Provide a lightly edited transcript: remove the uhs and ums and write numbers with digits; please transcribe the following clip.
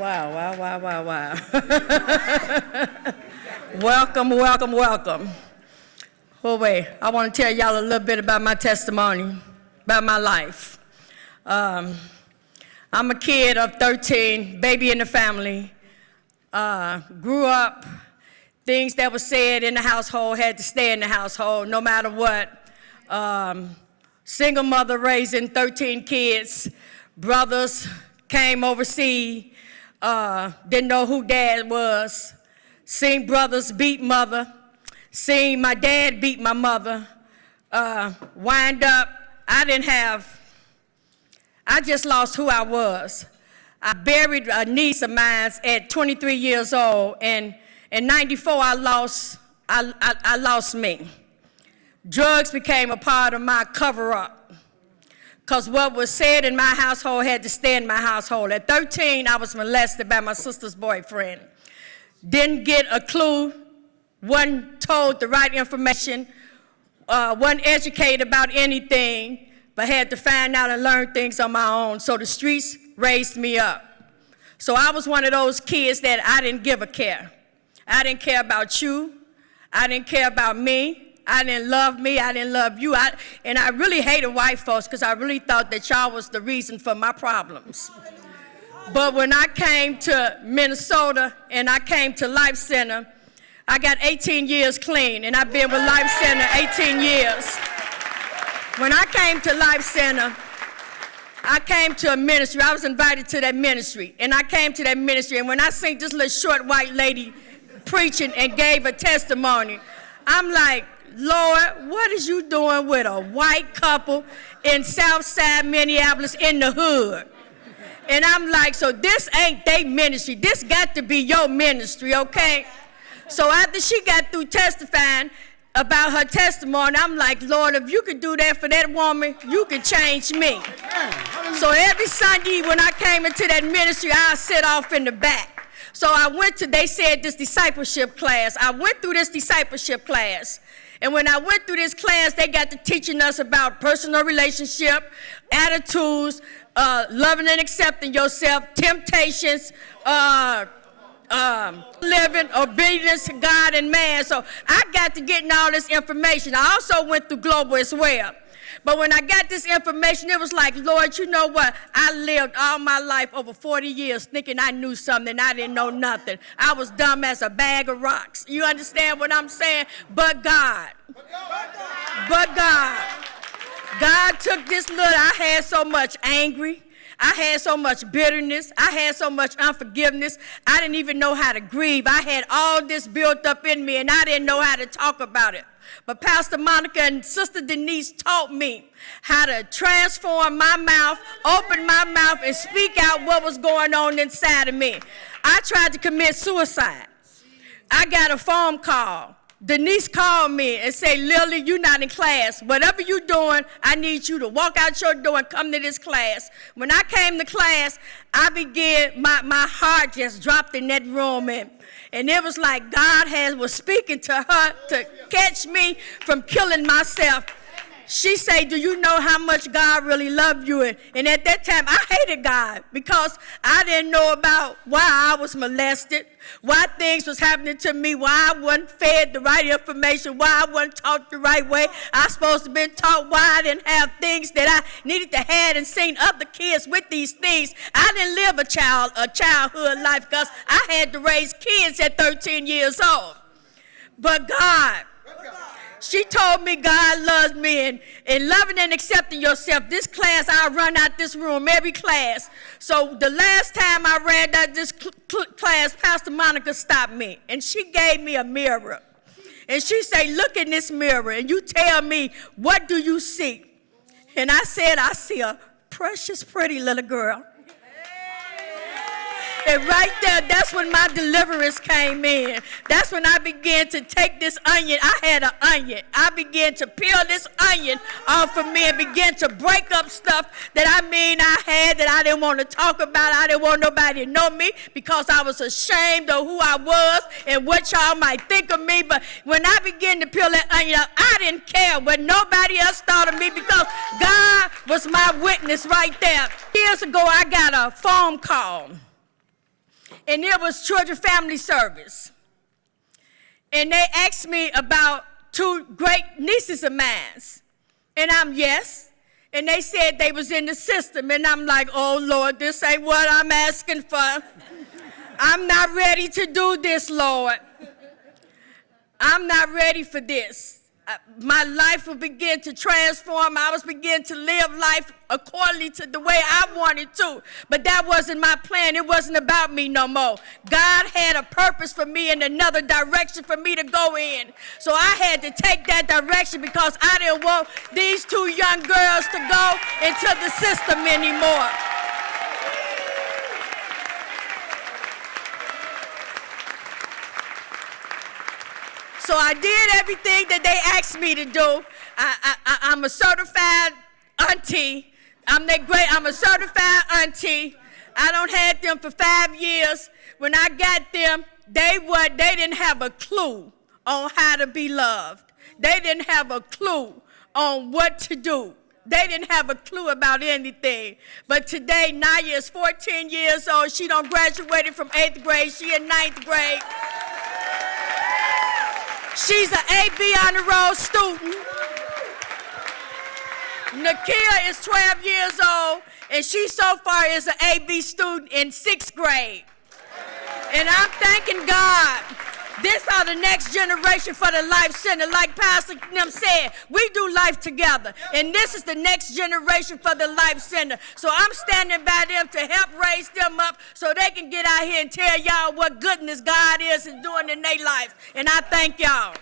Wow. Welcome. Oh, wait, I want to tell y'all a little bit about my testimony, about my life. I'm a kid of 13, baby in the family. Grew up, things that were said in the household had to stay in the household no matter what. Single mother raising 13 kids, brothers came overseas, didn't know who dad was, seen brothers beat mother, seen my dad beat my mother, wind up, I just lost who I was. I buried a niece of mine at 23 years old, and in 94 I lost me. Drugs became a part of my cover-up, because what was said in my household had to stay in my household. At 13, I was molested by my sister's boyfriend. Didn't get a clue, wasn't told the right information, wasn't educated about anything, but had to find out and learn things on my own. So the streets raised me up. So I was one of those kids that I didn't give a care. I didn't care about you. I didn't care about me. I didn't love me, I didn't love you. And I really hated white folks because I really thought that y'all was the reason for my problems. But when I came to Minnesota and I came to Life Center, I got 18 years clean, and I've been with Life Center 18 years. When I came to Life Center, I came to a ministry. I was invited to that ministry, and I came to that ministry, and when I seen this little short white lady preaching and gave a testimony, I'm like, Lord, what is you doing with a white couple in Southside Minneapolis in the hood? And I'm like, so this ain't they ministry. This got to be your ministry, okay? So after she got through testifying about her testimony, I'm like, Lord, if you could do that for that woman, you could change me. So every Sunday when I came into that ministry, I'd sit off in the back. So they said this discipleship class. I went through this discipleship class. And when I went through this class, they got to teaching us about personal relationship, attitudes, loving and accepting yourself, temptations, living, obedience to God and man. So I got to getting all this information. I also went through global as well. But when I got this information, it was like, Lord, you know what? I lived all my life, over 40 years, thinking I knew something. I didn't know nothing. I was dumb as a bag of rocks. You understand what I'm saying? But God. God took this little, I had so much angry. I had so much bitterness. I had so much unforgiveness. I didn't even know how to grieve. I had all this built up in me, and I didn't know how to talk about it. But Pastor Monica and Sister Denise taught me how to transform my mouth, open my mouth, and speak out what was going on inside of me. I tried to commit suicide. I got a phone call. Denise called me and said, Lillie, you're not in class. Whatever you're doing, I need you to walk out your door and come to this class. When I came to class, I began, my heart just dropped in that room, and it was like God was speaking to her to catch me from killing myself. She said, do you know how much God really loved you? And at that time, I hated God because I didn't know about why I was molested, why things was happening to me, why I wasn't fed the right information, why I wasn't taught the right way. I was supposed to have been taught why I didn't have things that I needed to have and seen other kids with these things. I didn't live a childhood life because I had to raise kids at 13 years old. But God, she told me God loves me, and loving and accepting yourself. This class, I'll run out this room, every class. So the last time I ran out this class, Pastor Monica stopped me, and she gave me a mirror. And she said, look in this mirror, and you tell me, what do you see? And I said, I see a precious, pretty little girl. And right there, that's when my deliverance came in. That's when I began to take this onion. I had an onion. I began to peel this onion off of me and began to break up stuff that I had that I didn't want to talk about. I didn't want nobody to know me because I was ashamed of who I was and what y'all might think of me. But when I began to peel that onion up, I didn't care what nobody else thought of me because God was my witness right there. Years ago, I got a phone call. and it was children family service. And they asked me about 2 great nieces of mine. And I'm yes. And they said they was in the system. And I'm like, oh, Lord, this ain't what I'm asking for. I'm not ready to do this, Lord. I'm not ready for this. My life will begin to transform. I was beginning to live life accordingly to the way I wanted to. But that wasn't my plan. It wasn't about me no more. God had a purpose for me and another direction for me to go in. So I had to take that direction because I didn't want these 2 young girls to go into the system anymore. So I did everything that they asked me to do. I'm a certified auntie. I'm a certified auntie. I don't had them for 5 years. When I got them, they didn't have a clue on how to be loved. They didn't have a clue on what to do. They didn't have a clue about anything. But today, Naya is 14 years old. She done graduated from 8th grade. She in 9th grade. She's an AB on the road student. Nakia is 12 years old, and she so far is an AB student in 6th grade. And I'm thanking God. This are the next generation for the Life Center. Like Pastor Nim said, we do life together. And this is the next generation for the Life Center. So I'm standing by them to help raise them up so they can get out here and tell y'all what goodness God is and doing in their life. And I thank y'all.